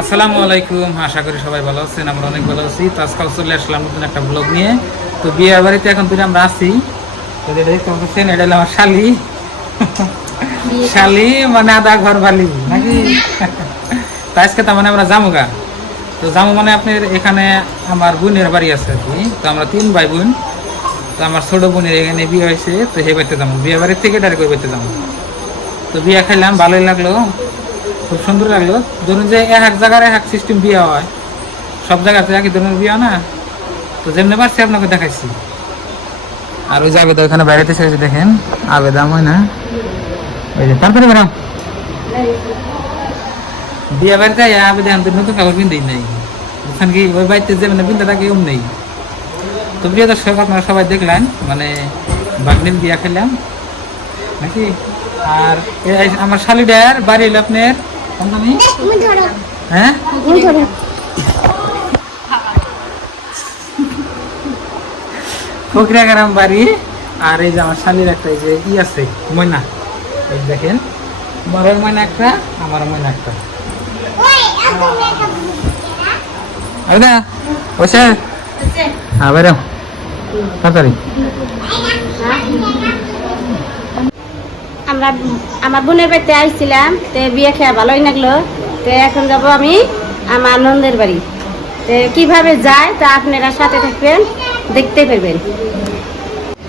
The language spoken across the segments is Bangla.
আসসালামু আলাইকুম। আশা করি সবাই ভালো আছেন আমরা অনেক ভালো আছি। তো আজকাল চলে আসলাম নতুন একটা ব্লগ নিয়ে। তো বিয়ে বাড়িতে এখন তুই আমরা আছি। তো এটা দেখতে পাচ্ছেন এটা হলো আমার শালি। শালি মানে আদা ঘর বালি নাকি? তো আজকে তার মানে আমরা জামুগা তো জামু মানে আপনার এখানে আমার বোনের বাড়ি আছে আর কি। তো আমরা তিন ভাই বোন তো আমার ছোট বোনের এখানে বিয়ে হয়েছে তো সেই বাড়িতে যাব। বিয়ে বাড়ির থেকে ডাইরেক্ট বাড়িতে যাব। তো বিয়ে খাইলাম ভালোই লাগল। খুব সুন্দর লাগল। ধরুন যে এক জায়গার এক সিস্টেম বিয়ে হয়। সব জায়গাতে একই ধরনের বিয়ে না? তো যেমনি পারছি আপনাকে দেখাইছি। আর ওই যে আবেদা ওখানে বাইরেতে সেরেছে দেখেন। আবেদা হয় না। ওই যে, তারপরে বেরাম বিয়ে বাড়িতে আবেদা এখন তো নতুন কাপড় কিনতেই নাই। বুঝছেন কি? ওই বাড়িতে যে মানে কিনতে থাকে এমন নেই। তো প্রিয় দর্শক, আপনারা সবাই দেখলেন মানে বাগনির বিয়া খেলাম। নাকি? আর আমার শালিডার, বাড়ি হলো আপনার? হ্যাঁ? ফকরিয়া গ্রাম বাড়ি আর এই যে আমার শালির একটা এই যে ই আছে ময়না। এই দেখেন বড়ের ময়না একটা আমার ময়না একটা। আরে বসে। হ্যাঁ বেরো তাড়াতাড়ি। আমরা আমার বোনের বাড়িতে আইছিলাম তে বিয়ে খেয়া ভালোই লাগল। তো এখন যাব আমি আমার নন্দের বাড়ি। তো কীভাবে যায় তা আপনারা সাথে থাকবেন দেখতে পারবেন।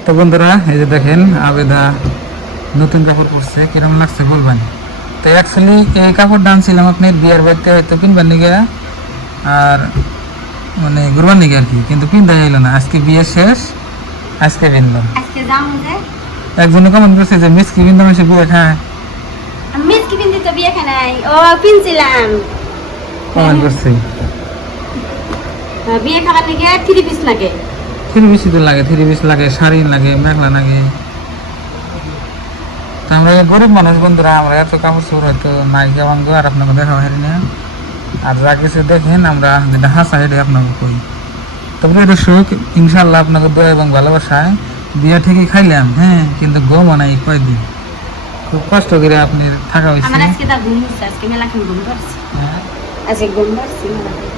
তো বন্ধুরা এই যে দেখেন আবেদা নতুন কাপড় পরছে কীরকম লাগছে বলবেন? তো অ্যাকচুয়ালি এই কাপড় আনছিলাম আপনার বিয়ের বাড়িতে হয়তো কিনবেন নিগে আর মানে ঘুরবার নিগে আর কি কিন্তু কিনতে হইল না। আজকে বিয়ে শেষ আজকে কিনলাম আজকে একজনে কমেন্ট করছে যে মিস কি বিন্দু মাসে বিয়ে খায়? মিস কি পিন্দি তো বিয়ে খানাই ও কিনছিলাম। কমেন্ট করছে। বিয়ে খাবার নাকি থ্রি পিস লাগে। থ্রি পিস তো লাগে থ্রি পিস লাগে শাড়ি লাগে মেঘলা লাগে। তো আমরা গরিব মানুষ বন্ধুরা আমরা এত কাপড় চোপড় হয়তো নাই কেমন আর আপনাকে দেখা হয় না। আর যা কিছু দেখেন আমরা যেটা হাসা এটা আপনাকে করি। তবে এটা সুখ ইনশাল্লাহ আপনাকে দোয়া এবং ভালোবাসায় বিয়ে ঠিকই খাইলাম হ্যাঁ কিন্তু গম নাই কয়দিন। খুব কষ্ট করে আপনি থাকা হয়েছে আমার আজকে তা ঘুম হচ্ছে আজকে ঘুম পাচ্ছি হ্যাঁ। আজকে ঘুম মেলাখান।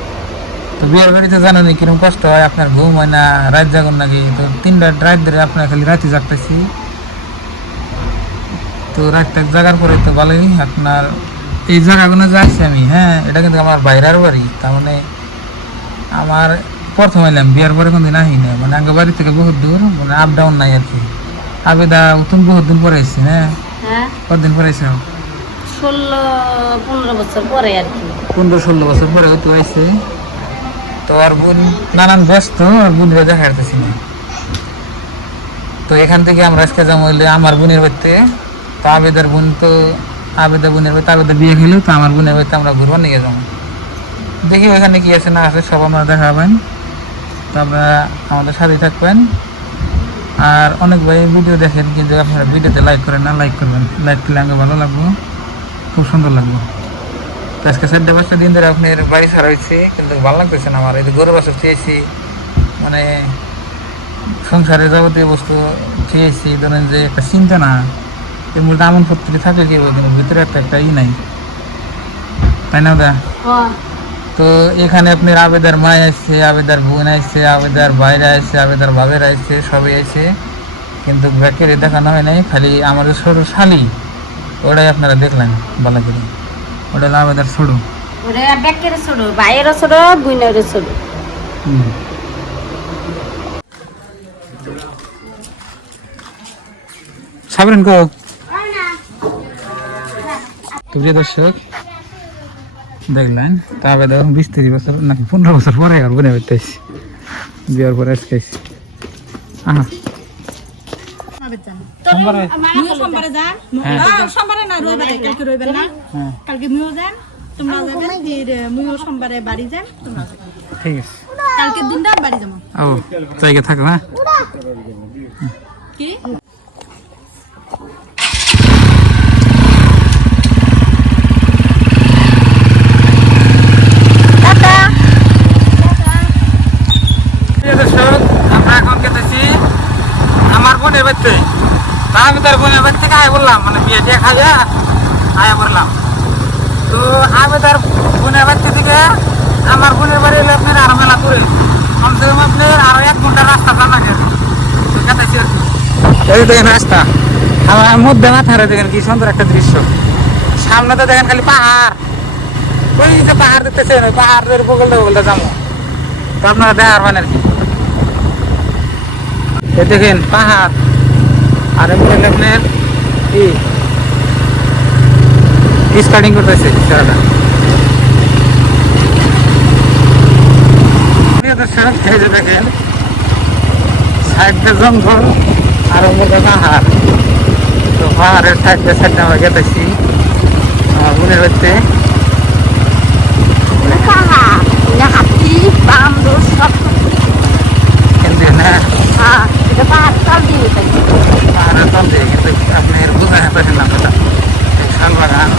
তো বিয়ের বাড়িতে জানেন কীরকম কষ্ট হয় আপনার ঘুম হয় না রাত জাগুন নাকি? তো তিনটা রাত ধরে আপনার খালি রাতে জাগতেছি। তো রাত জাগার পরে তো ভালোই আপনার এই জায়গাগুলো যাচ্ছি আমি হ্যাঁ এটা কিন্তু আমার বাইরের বাড়ি তার মানে আমার প্রথম এলাম বিয়ার পরে কোনদিন আহি না মানে আগে বাড়ি থেকে বহুত দূর মানে আপ ডাউন নাই আর কি। আবেদা তুমি বহুত দিন পরে এসছি হ্যাঁ? হ্যাঁ? কতদিন পরে এসে ষোলো পনেরো বছর পরে আর কি। পনেরো ষোলো বছর পরে হয়তো আইসে তো আর বোন নানান ব্যস্ত আর বোনরা দেখা যাচ্ছে না। তো এখান থেকে আমরা আজকে হইলে আমার বোনের বাড়িতে। তো আবেদার বোন তো আবেদা বোনের বাড়িতে আবেদা বিয়ে খেলেও তো আমার বোনের বাড়িতে আমরা ঘুরবার নিয়ে যাব। দেখি ওখানে কি আছে না আছে সব আমরা দেখাবেন তো আপনারা আমাদের সাথে থাকবেন। আর অনেক ভাই ভিডিও দেখেন, কিন্তু আপনারা ভিডিওতে লাইক করেন না লাইক করবেন। লাইক করলে আমাকে ভালো লাগবো, খুব সুন্দর লাগবো। তো আজকে চারটে পাঁচটা দিন ধরে আপনার বাড়ি ছাড়া হয়েছে, কিন্তু ভালো লাগতেছে না আমার। এই গরু বাসা চেয়েছি মানে সংসারে যাবতীয় বস্তু চেয়েছি ধরেন যে একটা চিন্তা না এর মধ্যে আমন পত্রিকা থাকে কি কিন্তু ভিতরে একটা একটা ই নাই। তাই না দা? তো এখানে আপনার আবেদার মা আসছে আবেদার বোন আসছে আবেদার বাইরে আসছে আবেদার বাবের আসছে সবই আসছে কিন্তু ব্যাকেরে দেখানো হয় নাই খালি আমাদের ছোট শালি ওটাই আপনারা দেখলেন ভালো করে। ওটা হলো আবেদার ছোটো। ওরে ব্যাকের ছোড়ো বাইরেরও ছোড়ো বুইনেরও ছোড়ো সাবরেন কো তো প্রিয় দর্শক দেখলেন? তা আবেদা বিশ তিরিশ বছর নাকি পনেরো বছর পরে আর বোনে বেরতে আসছি বিয়ার পরে আজকে আসছি আহা। হ্যাঁ। না, সোমবারে না রবিবারে কালকে রবিবার না। হ্যাঁ। কালকে মিও যান তোমরা যাবেন ফির মুইও সোমবারে বাড়ি যান তোমরা যাবে। ঠিক আছে। কালকে দিনটা বাড়ি যাব। ও জায়গা থাকো হ্যাঁ। কি প্রিয় দর্শক আমরা এখন কেটেছি আমার বোনের বাড়িতে তা আমি তার বোনের বাড়ি থেকে আয় বললাম মানে বিয়ে টিয়ে খাইয়া আয়া বললাম। তো আমি তার বোনের বাড়ি থেকে, আমার বোনের বাড়ি হলে আপনার আরও মেলা করে কমসে কম আপনার আরও এক ঘণ্টার রাস্তা যান লাগে। কাটাইছি আর কি। দেখেন রাস্তা। আমার মধ্যে মাথারে দেখেন কি সুন্দর একটা দৃশ্য। সামনে তো দেখেন খালি পাহাড়। ওই যে পাহাড় দেখতেছেন, ওই পাহাড়ের বগলটা বগলটা যাব। তো আপনারা দেখার মানে আর কি। দেখেন পাহাড়। আর এমনি আপনার ই স্টার্টিং করতেছে ছেলেটা দর্শক, এই যে দেখেন সাইডটা জঙ্গল আর মধ্যে পাহাড়। তো পাহাড়ের সাইডটা সাইডটা আমরা গেতেছি। আমার বান্দর সব কিন্তু না হ্যাঁ পাহাড় চাল দিয়ে কিন্তু আপনি বাগান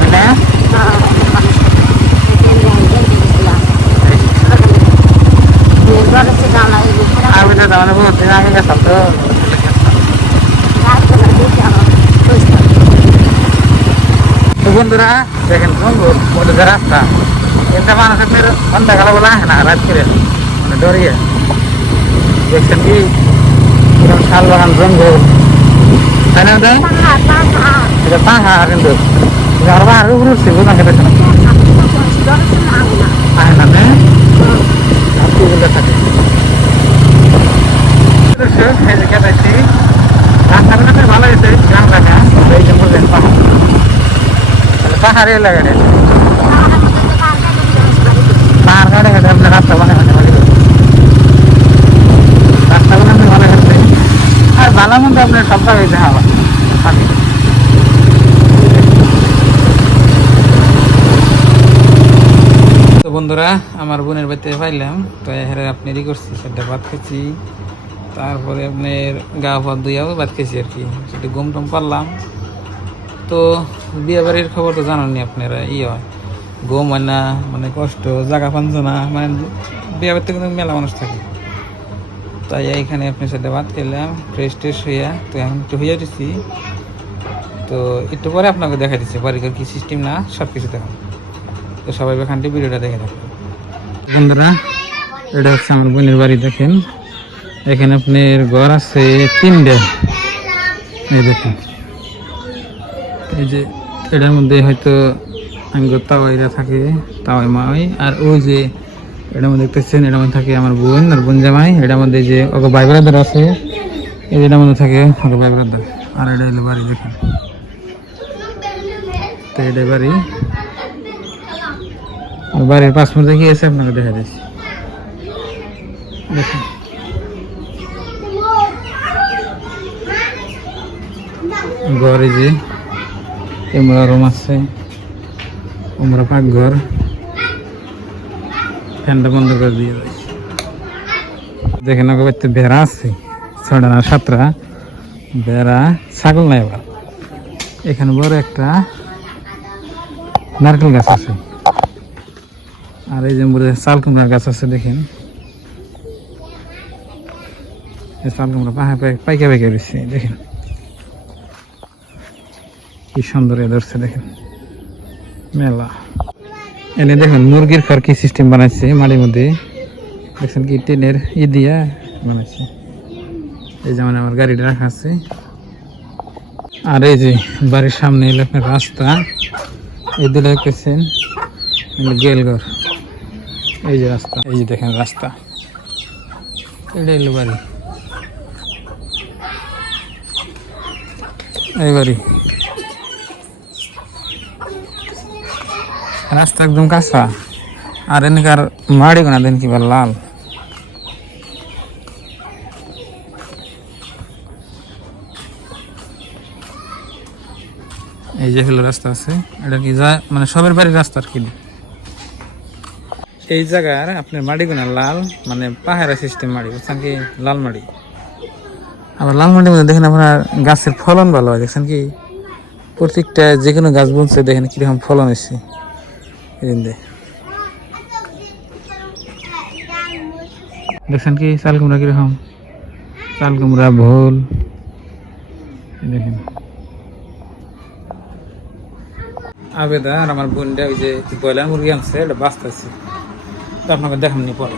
মানে? বন্ধুরা দেখেন জঙ্গল বলে রাস্তা। ফের সন্ধ্যাকালে বলে আসে না, রাত করে। মানে ডরিয়ে দেখছেন কি? এরকম শাল বাগান জঙ্গল। তাই না দাদা? এটা পাহাড় কিন্তু। আর পাহাড়ের উপরে উঠছে বোঝা খেতেছে না আসে না নে? হাতিগুলো থাকে। এই পাহাড়। পাহাড়ি রে পাহাড় কাটে হেঁটে আপনার রাস্তা বানায় মানে ভালো রাস্তাগুলো আপনি ভালো হয়েছে আপনার সব জায়গায় দেখা বন্ধুরা, আমার বোনের বাড়িতে পাইলাম, তো এখানে আপনি রেডি করছি সেটা ভাত খেয়েছি তারপরে আপনার গা ভাত দুইয়াও ভাত খেয়েছি আর কি সেটা গম টম পারলাম। তো বিয়ে বাড়ির খবর তো জানেননি আপনারা, ই হয় গম হয় না মানে কষ্ট জায়গা পাঞ্চ না মানে বিয়ে বাড়িতে কিন্তু মেলা মানুষ থাকে। তাই এইখানে আপনি সাথে ভাত খেলাম ফ্রেশ ট্রেশ হইয়া। তো এখন একটু হইয়া দিচ্ছি তো একটু পরে আপনাকে দেখা দিচ্ছি, বাড়িঘর কি সিস্টেম না সব কিছু দেখুন তো সবাই এখানটি ভিডিওটা দেখে থাকুন বন্ধুরা, এটা হচ্ছে আমার বোনের বাড়ি, দেখেন। এখানে আপনার ঘর আছে তিনটে। এই দেখুন। এই যে এটার মধ্যে হয়তো আমি তাওয়াইরা থাকে তাওয়াই মাওয়াই আর ওই যে এটার মধ্যে দেখতেছেন এটার মধ্যে থাকে আমার বোন আর বোন জামাই। এটার মধ্যে যে ওকে ভাই ব্রাদার আছে। এটার মধ্যে থাকে ওকে ভাই ব্রাদার আর এটা হলো বাড়ি, দেখেন। তো এটা বাড়ি। আর বাড়ির পাঁচ মধ্যে কি আছে আপনাকে দেখা যাচ্ছে দেখুন। ঘরে যে এমরা রুম আছে। উমরা পাকঘর। ফ্যানটা বন্ধ করে দিয়ে দেয় দেখেন বেড়া আছে ছটা না সাতটা। বেড়া ছাগল নাই আবার। এখানে বড় একটা নারকেল গাছ আছে। আর এই যে মধ্যে চাল কুমড়ার গাছ আছে, দেখেন। চাল কুমড়া পাহাড় পাইকা পাইকা রয়েছে দেখেন। কি সুন্দর এ ধরছে, দেখেন। মেলা। এনে দেখুন, মুরগির ঘর কি সিস্টেম বানাইছে মাটির মধ্যে। দেখছেন কি, টিনের ই দিয়া বানাইছে। এই যেমন আমার গাড়িটা রাখা আছে। আর এই যে বাড়ির সামনে এলো আপনার রাস্তা। এই দিকে দেখতেছেন গেলঘর। এই যে রাস্তা, এই যে দেখেন রাস্তা। এটা এলো বাড়ি। এই বাড়ি। রাস্তা একদম কাঁচা। আর এনেকার মাড়ি কোনা দেন কিবা লাল। এই যে হলো রাস্তা আছে, এটা কি যা মানে সবের বাড়ির রাস্তা আর কি? এই জায়গার আপনার মাটি কোনা লাল মানে পাহাড়া সিস্টেম মাটি বুঝছেন কি? লাল মাটি আবার লাল মাটির মধ্যে দেখেন আপনার গাছের ফলন ভালো হয়, দেখছেন কি? প্রত্যেকটা যে কোনো গাছ বুনছে, দেখেন কীরকম ফলন হয়েছে। যে দেখছেন কি? চাল কুমড়া কীরকম? চাল কুমড়া ভোল। দেখেন। আবেদা আর আমার বোনটা ওই যে ব্রয়লার মুরগি আনছে, এটা বাঁচতেছে। তো আপনাকে দেখামনি পরে।